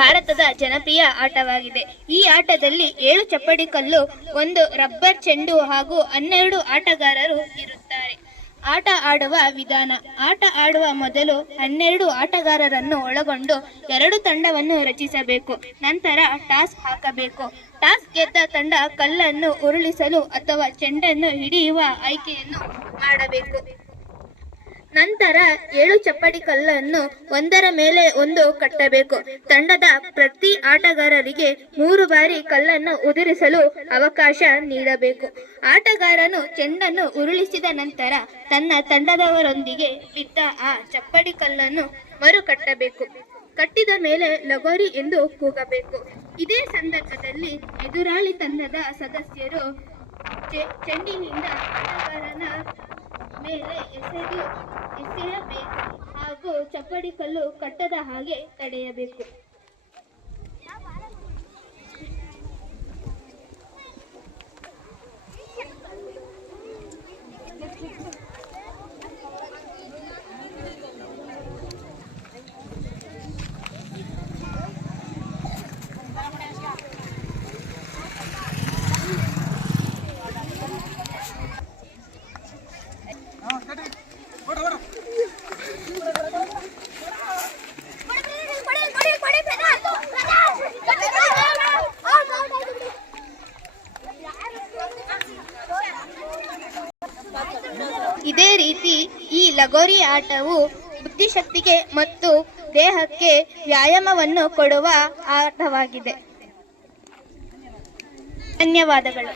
ಭಾರತದ ಜನಪ್ರಿಯ ಆಟವಾಗಿದೆ. ಈ ಆಟದಲ್ಲಿ ಏಳು ಚಪ್ಪಡಿ ಕಲ್ಲು, ಒಂದು ರಬ್ಬರ್ ಚೆಂಡು ಹಾಗೂ ಹನ್ನೆರಡು ಆಟಗಾರರು ಇರುತ್ತಾರೆ. ಆಟ ಆಡುವ ವಿಧಾನ. ಆಟ ಆಡುವ ಮೊದಲು ಹನ್ನೆರಡು ಆಟಗಾರರನ್ನು ಒಳಗೊಂಡು ಎರಡು ತಂಡವನ್ನು ರಚಿಸಬೇಕು. ನಂತರ ಟಾಸ್ ಹಾಕಬೇಕು. ಟಾಸ್ ಗೆದ್ದ ತಂಡ ಕಲ್ಲನ್ನು ಉರುಳಿಸಲು ಅಥವಾ ಚೆಂಡನ್ನು ಹಿಡಿಯುವ ಆಯ್ಕೆಯನ್ನು ಮಾಡಬೇಕು. ನಂತರ ಏಳು ಚಪ್ಪಡಿ ಕಲ್ಲನ್ನು ಒಂದರ ಮೇಲೆ ಒಂದು ಕಟ್ಟಬೇಕು. ತಂಡದ ಪ್ರತಿ ಆಟಗಾರರಿಗೆ ಮೂರು ಬಾರಿ ಕಲ್ಲನ್ನು ಉದುರಿಸಲು ಅವಕಾಶ ನೀಡಬೇಕು. ಆಟಗಾರನು ಚೆಂಡನ್ನು ಉರುಳಿಸಿದ ನಂತರ ತನ್ನ ತಂಡದವರೊಂದಿಗೆ ಬಿದ್ದ ಆ ಚಪ್ಪಡಿ ಕಲ್ಲನ್ನು ಮರು ಕಟ್ಟಬೇಕು ಕಟ್ಟಿದ ಮೇಲೆ ಲಗೋರಿ ಎಂದು ಕೂಗಬೇಕು. ಇದೇ ಸಂದರ್ಭದಲ್ಲಿ ಎದುರಾಳಿ ತಂಡದ ಸದಸ್ಯರು ಚೆಂಡಿನಿಂದ ಆಟಗಾರನ ಮೇಲೆ ಎಸೆದು ಎಸೆಯಬೇಕು ಹಾಗೂ ಚಪ್ಪಡಿ ಕಲ್ಲು ಕಟ್ಟದ ಹಾಗೆ ತಡೆಯಬೇಕು. ಇದೇ ರೀತಿ ಈ ಲಗೋರಿ ಆಟವು ಬುದ್ಧಿಶಕ್ತಿಗೆ ಮತ್ತು ದೇಹಕ್ಕೆ ವ್ಯಾಯಾಮವನ್ನು ಕೊಡುವ ಆಟವಾಗಿದೆ. ಧನ್ಯವಾದಗಳು.